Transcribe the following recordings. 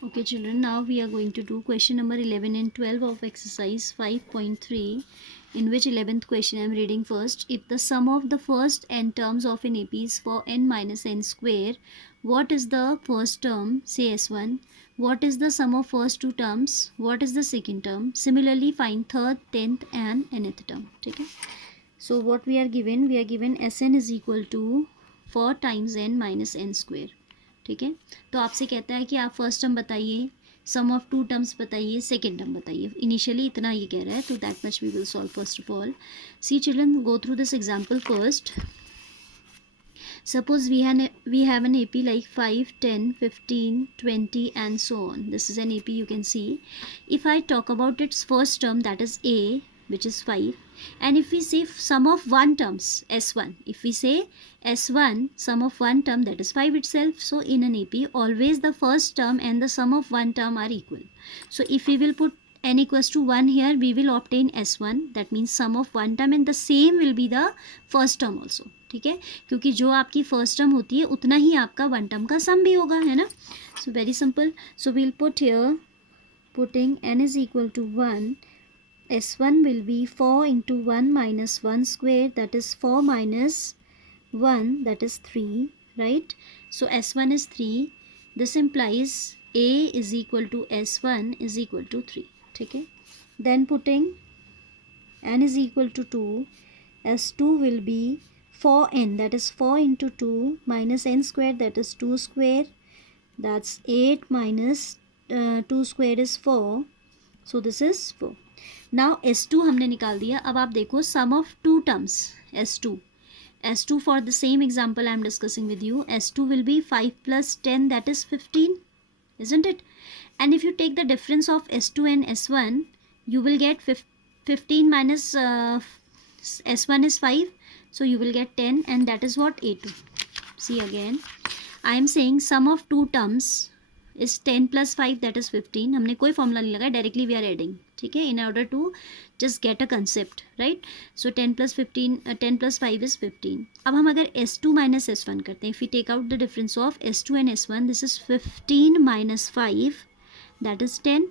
Okay children, now we are going to do question number 11 and 12 of exercise 5.3, in which 11th question I am reading first. If the sum of the first n terms of an AP is for n minus n square, what is the first term, say S1? What is the sum of first two terms? What is the second term? Similarly, find third, 10th and nth term. Okay? So what we are given Sn is equal to 4 times n minus n square. ठीक है, तो आपसे कहता है कि आप first term बताइए, sum of two terms बताइए, सेकेंड टर्म बताइए. इनिशियली इतना ये कह रहा है, तो that much we will solve first of all. See children, go through this example first. Suppose we have an AP like 5, 10, 15, 20 and so on. This is an AP, you can see. If I talk about its first term, that is A, which is 5, and if we say sum of one terms, S1, if we say S1 sum of one term, that is 5 itself. So in an AP, always the first term and the sum of one term are equal. So if we will put n equals to 1 here, we will obtain S1, that means sum of one term, and the same will be the first term also. ठीक है, क्योंकि जो आपकी first term होती है उतना ही आपका one term का सम भी होगा, है ना. So very simple. So we'll put here, putting n is equal to 1, S1 will be 4 into 1 minus 1 square, that is 4 minus 1, that is 3, right. So S1 is 3. This implies A is equal to S1 is equal to 3. ठीक है, then putting n is equal to 2, S2 will be 4n, that is 4 into 2 minus n square, that is 2 square, that's 8 minus 2 square is 4. So this is 4. Now S2 हमने निकाल दिया. अब आप देखो sum of two terms, S2 for the same example I am discussing with you, S2 will be 5 plus 10, that is 15, isn't it? And if you take the difference of S2 and S1, you will get 15 minus S1 is 5, so you will get 10, and that is what A2. See again, I am saying sum of two terms is 10 plus 5, that is 15. हमने कोई formula नहीं लगाया, directly we are adding. ठीक है, in order to just get a concept, right. So 10 plus 15, 10 plus 5 is 15. अब हम अगर S2 minus S1 करते हैं, if we take out the difference of S2 and S1, this is 15 minus 5, that is 10,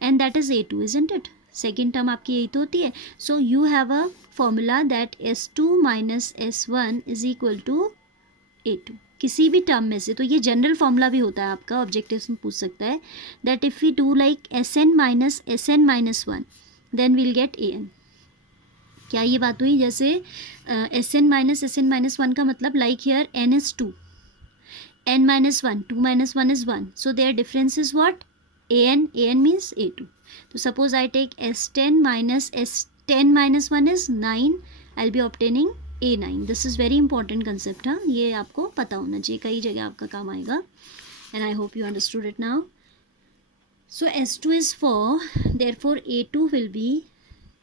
and that is A2, isn't it? Second term आपकी यही तो होती है. So you have a formula that S2 minus S1 is equal to A2, किसी भी term में से. तो ये जनरल फॉर्मूला भी होता है आपका, ऑब्जेक्टिव्स में पूछ सकता है, that if we do like Sn minus Sn minus 1, then we'll get An. क्या ये बात हुई? जैसे Sn minus Sn minus 1 का मतलब like here n is 2, n minus 1, 2 minus 1 is 1, so their difference is what? An means A2. So suppose I take S10 minus S10 minus 1 is 9, I'll be obtaining A9. This is very important concept, हाँ, ये आपको पता होना चाहिए, कई जगह आपका काम आएगा, and I hope you understood it now. So S2 is 4, therefore A2 will be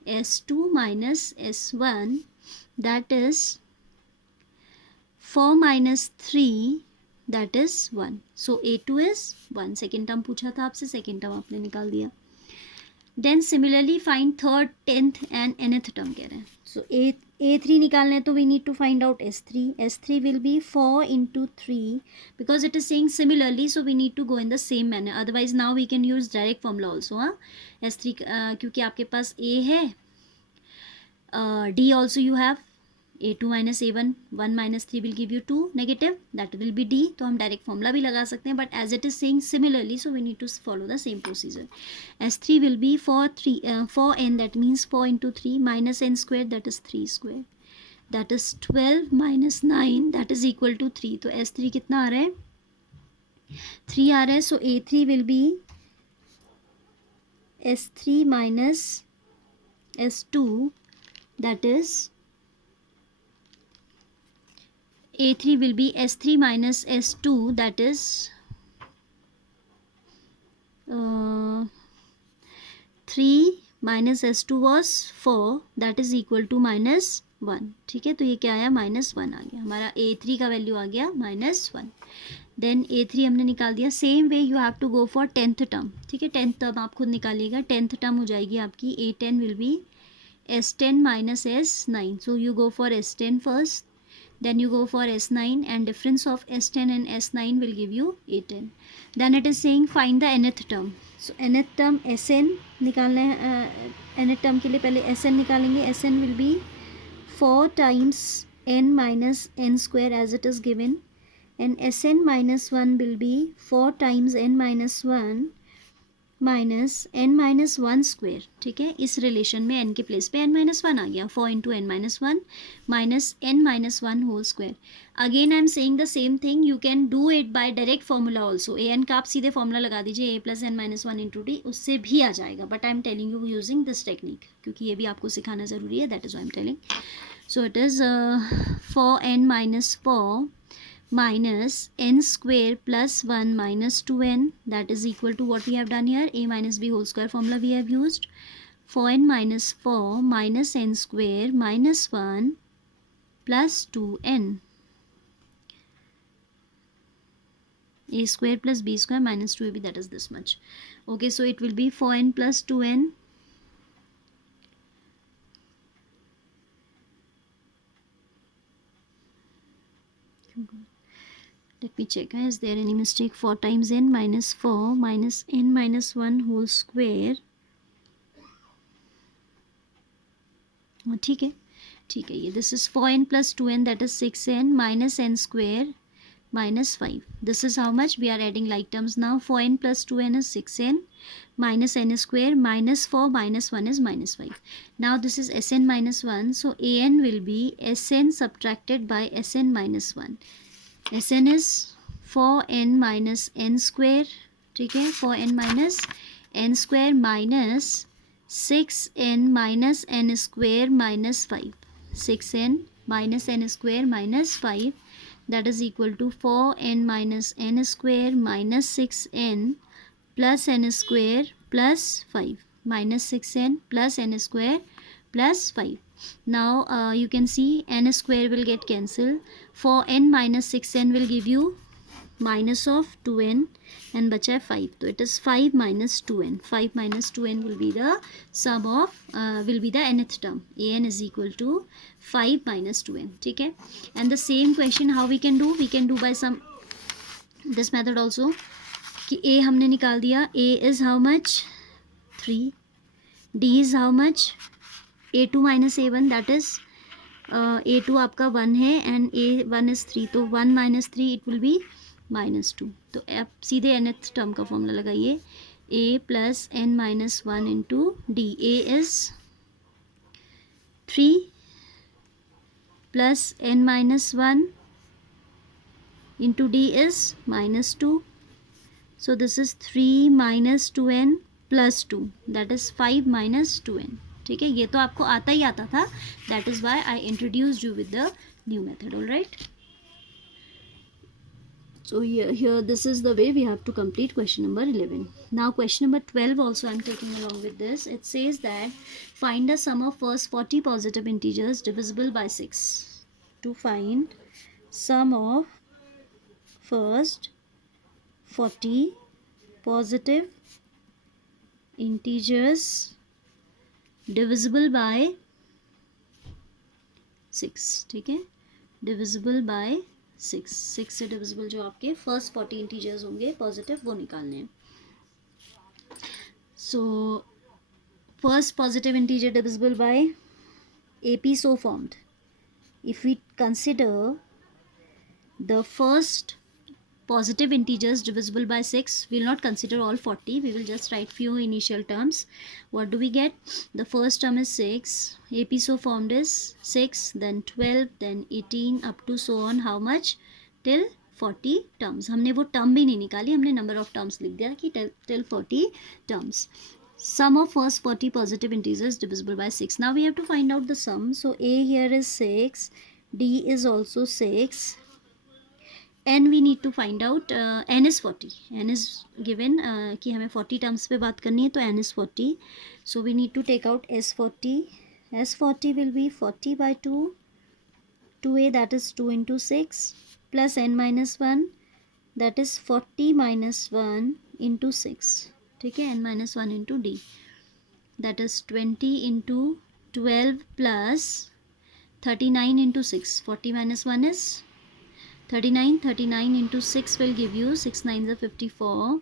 S2 minus S1, that is 4 minus 3, that is 1. So A2 is 1. Second term पूछा था आपसे, सेकेंड टर्म आपने निकाल दिया. Then similarly find third, 10th and nth term कह रहे हैं. So A3 निकालना है, तो we need to find out S3. S3 will be 4 into 3, because it is saying similarly, so we need to go in the same manner. Otherwise now we can use direct formula also. हाँ, S3 क्योंकि आपके पास A है, D also you have, A2 minus A1, 1 minus 3 will give you 2, negative, that will be D. तो हम direct formula भी लगा सकते हैं, but as it is saying similarly, so we need to follow the same procedure. S3 will be 4n, that means 4 into 3 minus n square, that is 3 square, that is 12 minus 9, that is equal to 3. तो S3 कितना आ रहा है? 3 आ रहा है. सो A3 will be S3 minus S2, that is A3 will be S3 minus S2, that is 3 minus S2 was 4, that is equal to minus 1. ठीक है, तो ये क्या आया? -1 आ गया. हमारा A3 का वैल्यू आ गया -1. देन A3 हमने निकाल दिया. Same way you have to go for 10th term. ठीक है, 10th टर्म आप खुद निकालिएगा. 10th टर्म हो जाएगी आपकी A10 will be S10 minus S9. So you go for S10 first, then you go for S9, and difference of S10 and S9 will give you A10. Then it is saying find the nth term. So nth term Sn निकालना है. nth term के लिए पहले Sn निकालेंगे. Sn will be 4 times n minus n square as it is given, and Sn minus 1 will be 4 times n minus 1 minus n minus one square. ठीक है, इस relation में n के प्लेस पे n माइनस वन आ गया. 4 into n minus one minus n minus one whole square. Again I am saying the same thing. You can do it by direct formula also. A n का आप सीधे formula लगा दीजिए, a plus n minus one into d, उससे भी आ जाएगा. But I am telling you using this technique, क्योंकि ये भी आपको सिखाना ज़रूरी है. That is I am telling. So it is 4n minus 4 minus n square plus 1 minus 2n, that is equal to what we have done here, a minus b whole square formula we have used. 4n minus 4 minus n square minus 1 plus 2n, a square plus b square minus 2ab, that is this much. Okay, so it will be 4n plus 2n let me check, is there any mistake. 4 times n minus 4 minus n minus 1 whole square. ठीक है, ठीक है. ये this is 4n plus 2n, that is 6n minus n square minus 5. This is how much we are adding like terms now. 4n plus 2n is 6n minus n square minus 4 minus 1 is minus 5. Now this is Sn minus 1, so an will be Sn subtracted by Sn minus 1. Sn is 4n minus n square. ठीक है, 4n minus n square minus 6n minus n square minus 5. 6n minus n square minus 5, that is equal to 4n minus n square minus 6n plus n square plus 5, minus 6n plus n square plus 5. Now you can see n square will get cancelled. 4n minus 6n will give you minus of 2n, and बचा है 5. तो it is 5 minus 2n. 5 minus 2n will be the sum of will be the nth term. an is equal to 5 minus 2n. ठीक है, and the same question how we can do? We can do by some this method also. कि a हमने निकाल दिया. a is how much? 3. d is how much? a2 minus a1, that is a2 आपका 1 है and a1 is 3, तो 1 minus 3 it will be minus 2. तो आप सीधे nth टर्म का फॉर्मूला लगाइए. a plus n minus 1 into d. a is 3 plus n minus 1 into d is minus 2. So this is 3 minus 2n plus 2, that is 5 minus 2n. ठीक है, ये तो आपको आता ही आता था. That is why I introduced you with the new method. All right, so here this is the way we have to complete question number 11. Now question number 12 also I am taking along with this. It says that find the sum of first 40 positive integers divisible by 6. To find sum of first 40 positive integers divisible by 6. ठीक है, divisible by 6. 6 से divisible जो आपके first 40 integers होंगे positive, वो निकालने हैं. So first positive integer divisible by AP so formed. If we consider the first positive integers divisible by 6, we will not consider all 40, we will just write few initial terms. What do we get? The first term is 6, AP so formed is 6, then 12, then 18, up to so on. How much? Till 40 terms. हमने वो term भी नहीं निकाली, हमने number of terms लिख दिया कि till 40 terms. Sum of first 40 positive integers divisible by 6. Now we have to find out the sum. So a here is 6, d is also 6, n we need to find out. n is 40. n is given कि हमें 40 terms पे बात करनी है, तो n is 40. So we need to take out s40. s40 will be 40 by 2, 2a, that is 2 into 6, plus n minus 1, that is 40 minus 1 into 6. ठीक है, n minus 1 into d, that is 20 into 12 plus 39 into 6, 40 minus 1 is 39. 39 into 6 will give you 6 9s are 54,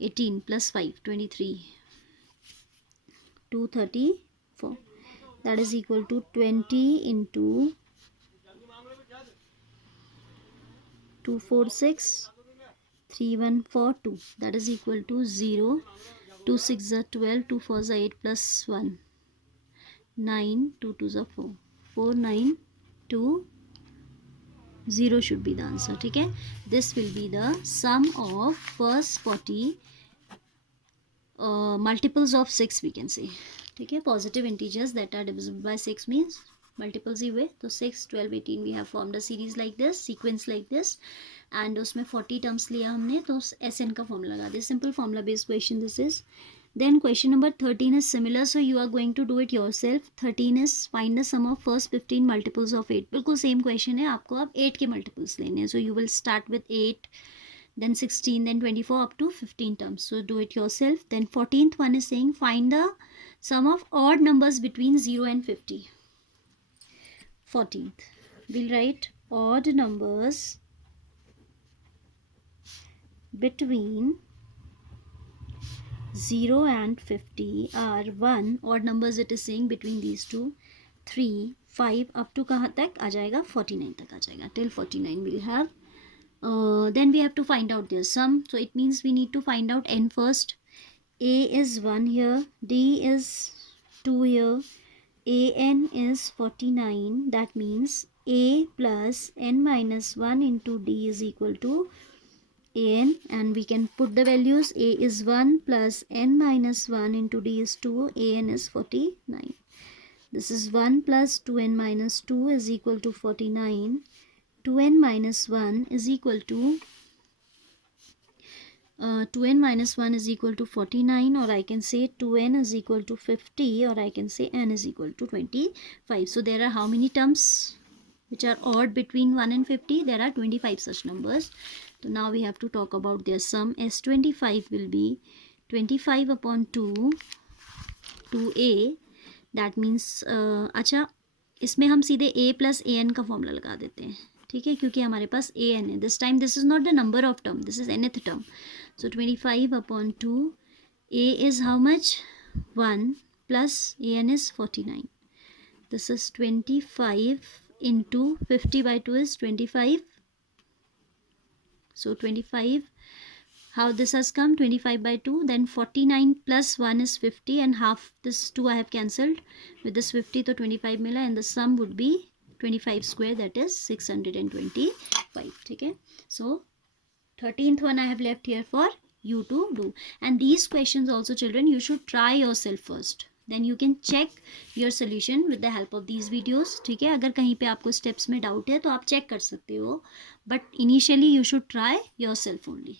18 plus 5, 23, 234. That is equal to 20 into 246, 3142. That is equal to 0. 2 6 are 12, 2 4 are 8 plus 1, 9, 2 2 are 4, 4 9 2 0 should be the answer. ठीक है, this will be the sum of first 40 multiples of 6 we can say. ठीक है, positive integers that are divisible by 6 means multiples ही हुए. तो 6 12 18 we have formed a series like this, sequence like this, and उसमें 40 terms लिया हमने, तो SN का formula लगा दिया. Simple formula based question this is. Then question number 13 is similar, so you are going to do it yourself. 13 is find the sum of first 15 multiples of 8. बिल्कुल same question है, आपको अब 8 के multiples लेने हैं. So you will start with 8, then 16, then 24 up to 15 terms. So do it yourself. Then 14th one is saying find the sum of odd numbers between 0 and 50. 14th, we'll write odd numbers between 0 and 50 are 1. Odd numbers it is saying between these two, 3, 5 up to कहाँ तक आ जाएगा, 49 तक आ जाएगा. Till 49 we'll have. Then we have to find out their sum. So it means we need to find out n first. A is 1 here, D is 2 here, an is 49. That means a plus n minus 1 into d is equal to an, and we can put the values. A is 1 plus n minus 1 into d is 2, an is 49. This is 1 plus 2n minus 2 is equal to 49. 2n minus 1 is equal to 2n minus 1 is equal to 49, or I can say 2n is equal to 50, or I can say n is equal to 25. So there are how many terms which are odd between 1 and 50? There are 25 such numbers. So now we have to talk about their sum. S25 will be 25 upon 2, 2a. That means अच्छा, इसमें हम सीधे a plus an का formula लगा देते हैं. ठीक है, क्योंकि हमारे पास an है. This time this is not the number of term, this is nth term. So 25 upon 2, a is how much? 1 plus an is 49. This is 25 into 50 by 2 is 25. So 25, how this has come, 25 by 2, then 49 plus 1 is 50, and half this 2 I have cancelled with this 50, so 25 mila, and the sum would be 25 square, that is 625. Okay, so 13th one I have left here for you to do. And these questions also, children, you should try yourself first, then you can check your solution with the help of these videos. ठीक है, अगर कहीं पे आपको steps में doubt है तो आप check कर सकते हो, but initially you should try yourself only.